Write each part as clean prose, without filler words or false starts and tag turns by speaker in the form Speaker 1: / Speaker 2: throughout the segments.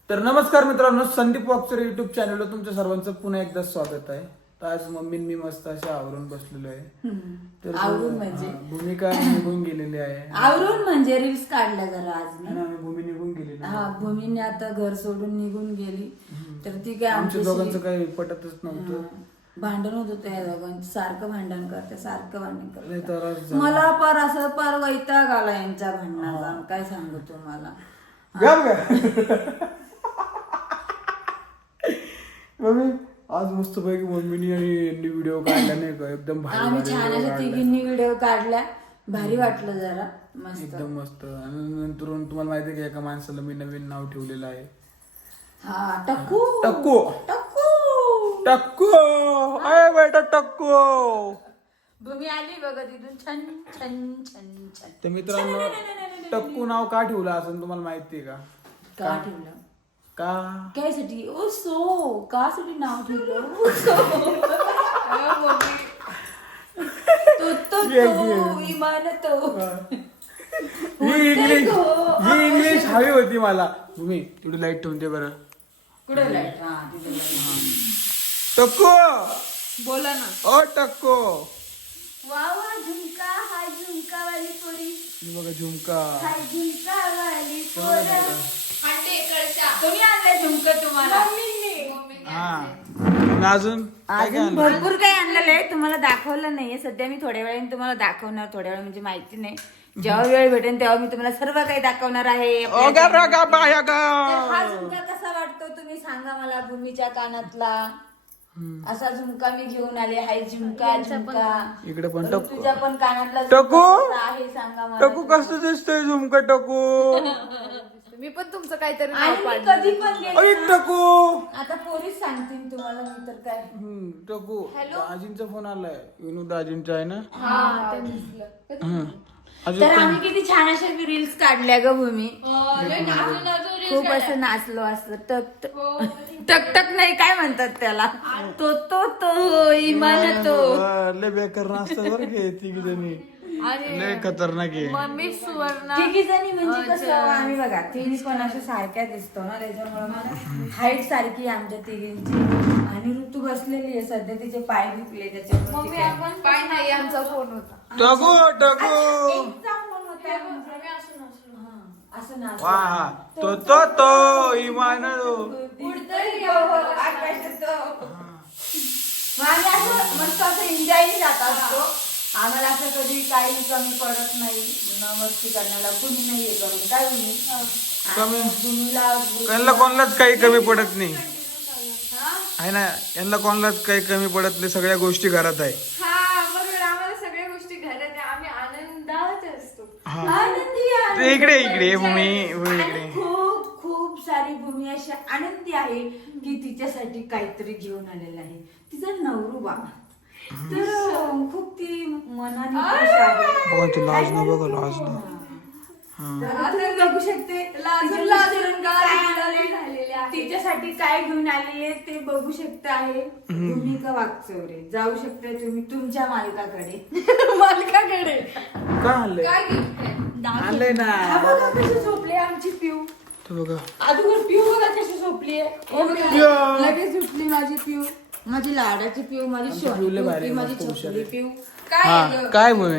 Speaker 1: तर नमस्कार मित्रांनो, संदीप वॉक्सर युट्यूब चॅनलवर तुमच्या सर्वांचं पुन्हा एकदा स्वागत आहे. तर आज मम्मी मी मस्त असे आवरून बसलेलो आहे. तर
Speaker 2: आवरून म्हणजे
Speaker 1: भूमिका निघून गेलेली आहे.
Speaker 2: आवरून म्हणजे रील्स काढल्या जरा आज मी.
Speaker 1: भूमी निघून गेलेली आहे.
Speaker 2: हा, भूमीने आता घर सोडून निघून गेली. तर ती काय
Speaker 1: आमच्या दोघांचं
Speaker 2: आमच्याशी
Speaker 1: काही पटतच नव्हतं.
Speaker 2: भांडण होत होतं या दोघांचं. सारखं भांडण करते, सारखं भांडण
Speaker 1: लय
Speaker 2: करते.
Speaker 1: त्रास झाला.
Speaker 2: मला पार असं पार वैताग आला यांच्या भांडणाचा. काय सांगू तुम्हाला.
Speaker 1: मम्मी आज मस्त पैकी मम्मीनी आणि यांनी व्हिडिओ काढला नाही का, एकदम भारी
Speaker 2: आम्ही
Speaker 1: भारी
Speaker 2: छान
Speaker 1: video
Speaker 2: अशा
Speaker 1: काढला.
Speaker 2: तिघींनी व्हिडिओ काढल्या. भारी वाटलं जरा मस्त.
Speaker 1: एकदम मस्त. आणि नंतर तुम्हाला माहिती आहे की एका माणसाला मी नवीन नाव ठेवलेलं आहे.
Speaker 2: हा, टक्कू
Speaker 1: टक्कू
Speaker 2: टक्कू
Speaker 1: टक्कू. अरे बेटा टक्कू.
Speaker 2: भूमी आली बघा तिथून छन छन छन छन.
Speaker 1: तर मित्रांनो, टक्कू नाव का ठेवलं असं तुम्हाला माहिती आहे का?
Speaker 2: का ठेवलं?
Speaker 1: का
Speaker 2: कायसाठी? ओ सो कासाठी नाव ठेवलं? ओ सो. तो इमान तो.
Speaker 1: ही इंग्लिश हवी होती मला. तुम्ही थोडी लाईट ठेवून दे बरं.
Speaker 2: कुठे लाईट? हा, तिथे light.
Speaker 1: टक्कू.
Speaker 2: बोला ना.
Speaker 1: ओ टक्कू.
Speaker 2: वा वा झुमका, हाय झुमका वाली पोरी,
Speaker 1: ही बघा झुमका.
Speaker 2: हाय झुमका वाली पोरं. तुम्ही आणलंय झुमकं तुम्हाला?
Speaker 1: हा. मग अजून काय काय
Speaker 2: अजून
Speaker 1: आणलं?
Speaker 2: भरपूर काही आणलेलं आहे. तुम्हाला दाखवलं नाहीये सध्या. मी थोड्या वेळाने तुम्हाला दाखवणार. थोड्या वेळ म्हणजे माहिती नाही. जेव्हा वेळ भेटेल तेव्हा मी तुम्हाला सर्व काही दाखवणार आहे.
Speaker 1: ओ गा रा गा बाया गा.
Speaker 2: तर हा झुमका कसा वाटतो तुम्ही सांगा मला. भूमीच्या कानातला असा झुमका मी घेऊन आले. हाय झुमका झुमका.
Speaker 1: इकडे पण
Speaker 2: बरं,
Speaker 1: टक्कू.
Speaker 2: तुझ्या पण कानातला
Speaker 1: टकू?
Speaker 2: झुमका कसा आहे सांगा मला.
Speaker 1: टक्कू कसं दिसतंय झुमका टक्कू?
Speaker 3: मी पण तुमचं काहीतरी नाव
Speaker 2: आणि मी
Speaker 3: पाडलं.
Speaker 2: कधी पण गेले
Speaker 1: अरे
Speaker 2: ना,
Speaker 1: टक्कू.
Speaker 2: आता पोलीस सांगतील तुम्हाला. मी तर काय
Speaker 1: टक्कू. दाजींचा फोन आलाय. विनू दाजींचा आहे ना?
Speaker 3: हा, ते दिसलं.
Speaker 1: अजून
Speaker 2: तर आम्ही किती छान अशा रील्स काढल्या ग भूमी.
Speaker 3: लय नाचून
Speaker 2: खूप असं नाचलो असं. टक टक टक नाही, काय म्हणतात त्याला, तो इमान तो.
Speaker 1: लय बेकार नाचतात बरं की तिघी जणी.
Speaker 3: आणि
Speaker 1: लय खतरनाक आहे.
Speaker 3: मम्मी सुवर्णा
Speaker 2: तिघी जणी म्हणजे कसं आम्ही बघा तिघी पण अशा सारख्या दिसतो ना, त्याच्यामुळे मला हाईट सारखी आहे आमच्या तिघींची. आणि ऋतू बसलेली आहे सध्या, तिचे पाय दुखले त्याच्यामुळे ती
Speaker 3: मम्मी
Speaker 2: काय-
Speaker 3: आपण पाय नाही, आमचा फोन होता.
Speaker 1: टकू टकू.
Speaker 2: एकचा फोन होता म्हणजे.
Speaker 3: आम्ही असं नसलो.
Speaker 2: हा, असं नाच.
Speaker 1: वा तो इमान.
Speaker 2: उडतोय आकाशात तो. मग आम्ही असं मस्त असं एन्जॉय जात असतो. आम्हाला असं कधी काही कमी पडत नाही न मस्ती करण्याला. कुणी नाही हे करून काय
Speaker 1: कमी? यांना
Speaker 2: कुणीला
Speaker 1: कोणालाच काही कमी पडत नाही आहे ना. यांना कोणालाच काही कमी पडत नाही. सगळ्या गोष्टी घरात आहे.
Speaker 3: हा बरोबर, आम्हाला सगळ्या गोष्टी घरात आहे. आम्ही आनंदात असतो.
Speaker 2: आनंदी आहे.
Speaker 1: ते इकडे भूमी इकडे.
Speaker 2: आणि खूप खूप सारी भूमी अशी आनंदी आहे की तिच्यासाठी काहीतरी घेऊन आलेला आहे. तिचा नवरू बाबा. तर खूप ती मनाने खुश आहे.
Speaker 1: बघा ती लाज ना, बघा लाज ना.
Speaker 2: तर तुम्ही बघू शकते
Speaker 3: लाजून
Speaker 2: तिच्या
Speaker 3: लाजून
Speaker 2: मिस्टरांनी
Speaker 3: गाल
Speaker 2: काय
Speaker 3: गुलाबी
Speaker 2: आणले,
Speaker 3: झालेले आहे.
Speaker 2: तिच्यासाठी काय घेऊन आलेले ते बघू शकता आहे. भूमिका वागचौरे. जाऊ शकते तुम्ही तुमच्या मालकाकडे.
Speaker 3: मालकाकडे
Speaker 1: काय आणलंय?
Speaker 3: काय गिफ्ट आहे?
Speaker 1: आणलंय ना.
Speaker 2: हा बघा कशी झोपली आमची पिऊ.
Speaker 1: तो बघा.
Speaker 2: अगोदर पिऊ बघा कशी झोपली लगेच उठली माझी पिऊ. माझी लाडाची पिऊ, माझी
Speaker 1: पिऊ लय
Speaker 2: शोधली
Speaker 1: भारी आहे,
Speaker 2: माझी
Speaker 1: मस्त हुशार
Speaker 2: छोटली
Speaker 1: आहे.
Speaker 2: पिऊ.
Speaker 3: काय
Speaker 1: हा
Speaker 3: आहे गं?
Speaker 1: काय भूमी?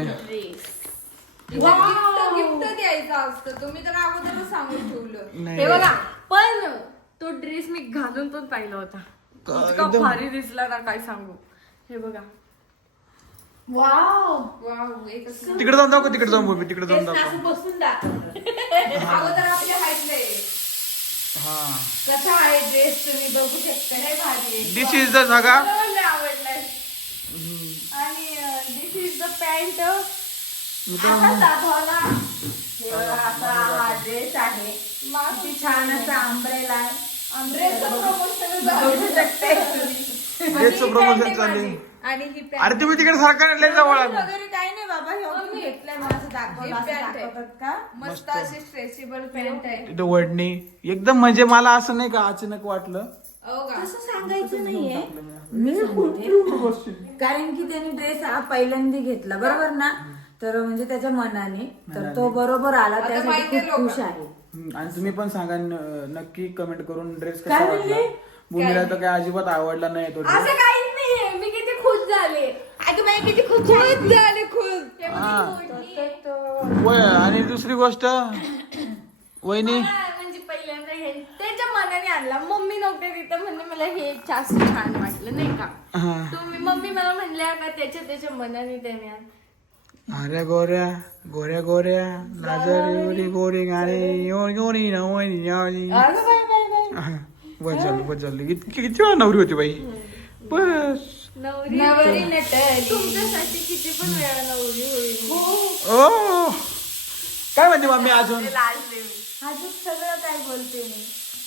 Speaker 3: गिफ्ट द्यायचं असतं. तुम्ही तर अगोदरच सांगून ठेवलं.
Speaker 1: नाही.
Speaker 3: हे बघा, पण तो ड्रेस मी घालून पण पाहिला होता. इतका
Speaker 1: एकदम-
Speaker 3: भारी दिसला ना, काय सांगू. हे बघा.
Speaker 2: वाव.
Speaker 3: वाव, एकच नंबर.
Speaker 1: तिकडे जाऊन दाखव. तिकडे जाऊन भूमी. तिकडे जाऊन
Speaker 2: तेच ना,
Speaker 1: दाखव.
Speaker 2: असं बसून दाखवलं.
Speaker 3: अगोदर आपल्या हाईटला
Speaker 1: हा.
Speaker 2: कसा आहे ड्रेस तुम्ही बघू शकता. हे भारी आहे.
Speaker 1: दिस इज द जागा.
Speaker 3: आवडलाय. आणि दिस इज द पॅन्ट.
Speaker 2: आता दाखवला. हे बघा, असा हा ड्रेस आहे. किती छान असा अंब्रेला आहे.
Speaker 3: ड्रेसचं प्रमोशन
Speaker 2: बघू शकते तुम्ही.
Speaker 1: ड्रेसचं प्रमोशन चालू आहे.
Speaker 3: आणि ही पॅन्ट.
Speaker 1: अरे तुम्ही तिकडे सारखा लय जवळ आलो.
Speaker 2: वगैरे काही नाही बाबा. हे मी घेतलंय मला असं दाखवलं. असं
Speaker 3: हे pant आहे.
Speaker 2: दाखवतात का?
Speaker 3: मस्त अशी स्ट्रेचेबल पॅन्ट आहे.
Speaker 1: तिथे वडणी एकदम म्हणजे मला असं नाही का अचानक वाटलं.
Speaker 3: हो का?
Speaker 2: तसं सांगायचं नाहीये. मी सांगते कारण की त्याने ड्रेस हा पहिल्यांदा घेतला बरोबर ना. तर म्हणजे त्याच्या मनाने तर तो बरोबर आला.
Speaker 3: आता
Speaker 2: त्यासाठी
Speaker 3: माहितीये
Speaker 2: खूप खुश
Speaker 3: लोकांना.
Speaker 2: आहे.
Speaker 1: आणि तुम्ही पण सांगा नक्की कमेंट करून ड्रेस कसा वाटला. भूमीला तर काय अजिबात आवडला नाही तो
Speaker 3: असं
Speaker 1: ड्रेस.
Speaker 3: काहीच नाहीये, मी किती खुश झाले.
Speaker 2: अगं बाई किती खूप छान झाले खूप.
Speaker 3: हे बघ, मी ओढली.
Speaker 1: वय आणि दुसरी गोष्ट वहिनी
Speaker 3: म्हणजे पहिल्यांदा हे त्याच्या मनाने आणला. मम्मी नव्हते तिथं म्हणले मला हे जास्त छान वाटलं नाही का.
Speaker 1: हा.
Speaker 3: तुम्ही मम्मी मला म्हणल्या का त्याच्या मनाने त्याने आणलं.
Speaker 1: अरे गोऱ्या गोऱ्या गोऱ्या नाजरी गोरी गाणी गोरी ना वहिनी
Speaker 2: अगं बाई बाई बाई.
Speaker 1: बस झालं किती वेळा नवरी होती बाई. बस
Speaker 2: नवरी नटली.
Speaker 3: तुमच्यासाठी किती पण वेळा नवरी होईल.
Speaker 1: ओ काय म्हणते मम्मी अजून.
Speaker 3: लाजले मी.
Speaker 2: अजून सगळं काय बोलते मी.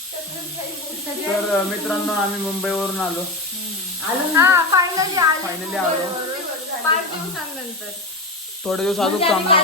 Speaker 1: तर मित्रांनो आम्ही मुंबईवरून आलो.
Speaker 3: हा फायनली आले.
Speaker 1: फायनली आलो.
Speaker 3: 5 दिवसांनंतर.
Speaker 1: थोडे दिवस अजून थांबणार.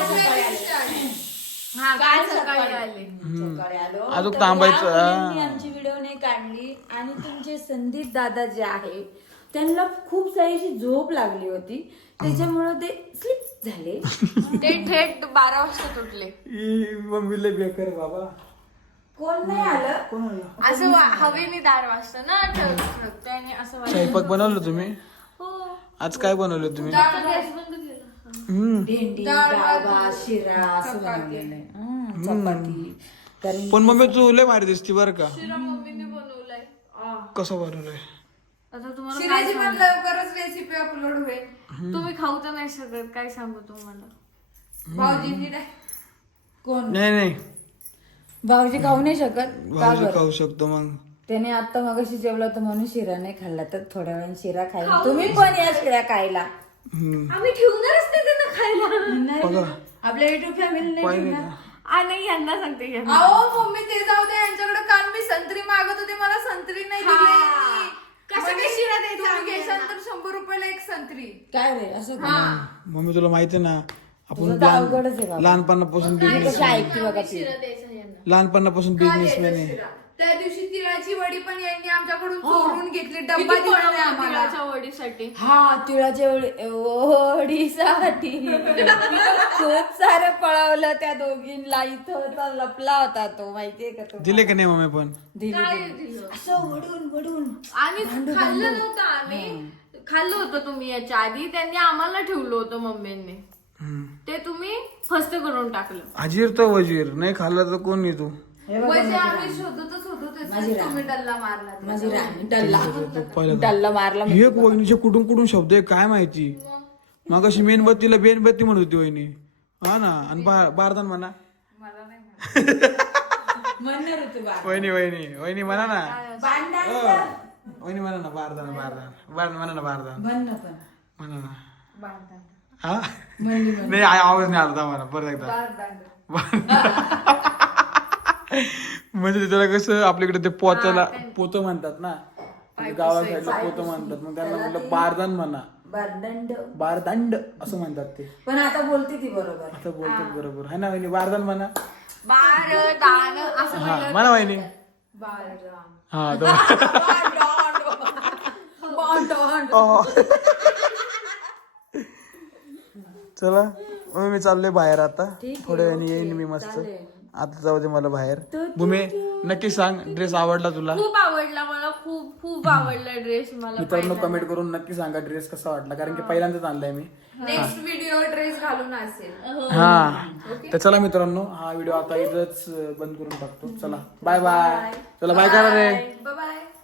Speaker 3: हा काल सकाळी आले.
Speaker 2: सकाळी आलो.
Speaker 1: अजून
Speaker 2: तर
Speaker 1: थांबायचं.
Speaker 2: या मुलींनी आमची व्हिडिओ नाही काढली आणि तुमचे संदीप दादा जे आहे त्यांना खूप सारीशी झोप लागली होती त्याच्यामुळे ते स्लिप झाले.
Speaker 3: ते थेट 12 वाजता तुटले.
Speaker 1: मम्मीला बेकार बाबा.
Speaker 2: कोण नाही आलं.
Speaker 1: कोण आलं.
Speaker 3: असं हवेने दार वाजतं ना ठेवलं त्याने असं वाटलं.
Speaker 1: स्वयंपाक बनवलं तुम्ही.
Speaker 3: हो.
Speaker 1: आज काय बनवलं तुम्ही.
Speaker 3: गॅस बंद केला.
Speaker 2: भेंडी डाळभात शिरा असं बनवलेलं आहे. चपाती कारण
Speaker 1: पण मम्मी तू लय भारी दिसती बर का.
Speaker 3: शिरा मम्मीने बनवलाय.
Speaker 1: कसं बनवलंय.
Speaker 3: आता तुम्हाला काय
Speaker 4: शिराची पण
Speaker 3: सांगू?
Speaker 4: लवकरच रेसिपी अपलोड होईल.
Speaker 3: तुम्ही खाऊ तर नाही शकत. काय सांगू तुम्हाला.
Speaker 4: भाऊजींनी नाही.
Speaker 2: कोण
Speaker 1: नाही नाही
Speaker 2: भाऊजी खाऊ नाही शकत का
Speaker 1: भाऊजी
Speaker 2: बरं?
Speaker 1: खाऊ शकतो मग.
Speaker 2: त्याने आता मगाशी जेवला तर म्हणून शिरा नाही खाल्ला तर थोड्या वेळाने शिरा खाईल. तुम्ही पण या शिरा खायला.
Speaker 3: आम्ही ठेवणारच नाही त्यांना खायला.
Speaker 1: बघा
Speaker 2: आपल्या युट्यूब फॅमिली नाही
Speaker 1: पाहिजे
Speaker 2: ठेवणार.
Speaker 1: का?
Speaker 3: नाही यांना सांगते यांना.
Speaker 4: अहो मम्मी ते जाऊ दे यांच्याकडे काल मी संत्री मागत होते मला संत्री नाही दिली यांनी.
Speaker 3: कसं
Speaker 4: म्हणजे
Speaker 3: काय शिरा द्यायचा
Speaker 4: तुम्ही
Speaker 3: आम्ही
Speaker 4: घेशाल तर 100 रुपयाला एक संत्री.
Speaker 2: काय रे असं का?
Speaker 1: मम्मी तुला माहिती ना आपण
Speaker 2: तुझं तर अवघडच आहे बाबा.
Speaker 1: लहानपणापासून
Speaker 2: मी
Speaker 1: बिझनेस
Speaker 2: कशी ऐकते बघा ती.
Speaker 3: शिरा द्यायचा यांना.
Speaker 1: लहानपणापासून बिझनेसमॅन आहे.
Speaker 4: शिरा. त्या दिवशी तिळाची वडी पण यांनी आमच्याकडून चोरून घेतली.
Speaker 3: किती
Speaker 4: डब्बा दिला नाही
Speaker 3: पळवलं
Speaker 4: आम्हाला.
Speaker 3: तिळाच्या वडीसाठी.
Speaker 2: हा तिळाच्या ओढीसाठी खूप सारं पळवलं त्या दोघींना. इथं लपला होता तो माहितीये का तो.
Speaker 1: दिले का नाही मम्मी पण.
Speaker 3: काय दिलं?
Speaker 2: असं वडून वडून
Speaker 3: आणि खाल्लं नव्हतं आम्ही. खाल्लं होतं तुम्ही याच्या आधी. त्यांनी आम्हाला ठेवलं होतं मम्मींनी. ते तुम्ही फस्त करून टाकलं.
Speaker 1: अजीर तर वजीर नाही खाल्लं तर कोण तू.
Speaker 2: हे बघा
Speaker 4: म्हणजे
Speaker 2: माझी
Speaker 4: आम्ही
Speaker 2: राणी.
Speaker 4: शोधतच होतो
Speaker 2: माझी
Speaker 4: त्याच्यात
Speaker 2: राणी.
Speaker 4: तुम्ही डल्ला मारला.
Speaker 2: माझी राणी डल्ला
Speaker 1: पहिलं
Speaker 2: डल्ला मारला
Speaker 1: हे एक वहिनीचे कुठून कुठून शब्द आहे काय माहिती. मग अशी मेणबत्तीला बेनबत्ती म्हणत होती वहिनी. हा ना आणि बारदान म्हणा.
Speaker 2: म्हणणार होतो बा.
Speaker 1: वहिनी वहिनी वहिनी म्हणा ना.
Speaker 2: भांडण
Speaker 1: वहिनी म्हणा ना बारदान बारदान म्हणा ना बारदान
Speaker 2: म्हणणं पण
Speaker 1: म्हणा ना. हा
Speaker 2: म्हणली
Speaker 1: नाही आवाज नाही आला मला परत एकदा. म्हणजे त्याला कसं आपल्याकडे ते पोचायला पोतं म्हणतात ना गावा साईडला पोतं म्हणतात मग त्यांना म्हटलं बारदान म्हणा.
Speaker 2: बारदंड
Speaker 1: बारदांड असं म्हणतात ते.
Speaker 2: पण आता बोलते ती बरोबर.
Speaker 1: आता बोलतात बरोबर है ना वहिनी. बारदान म्हणा.
Speaker 3: बार दान असं
Speaker 1: हा म्हणा वहिनी. हा चला मग मी चाललोय बाहेर आता. थोड्या वेळाने येईन मी मस्त. आता जाऊ दे मला बाहेर. भूमी नक्की सांग ड्रेस आवडला तुला.
Speaker 3: खूप आवडला मला. खूप खूप आवडला ड्रेस मला.
Speaker 1: मित्रांनो कमेंट करून नक्की सांगा ड्रेस कसा वाटला कारण की पहिल्यांदाच आणलाय मी.
Speaker 4: नेक्स्ट व्हिडिओ ड्रेस घालून असेल.
Speaker 1: हा तर चला मित्रांनो हा व्हिडिओ आता इथंच बंद करून टाकतो. चला बाय बाय. चला बाय करा रे.
Speaker 4: Bye bye.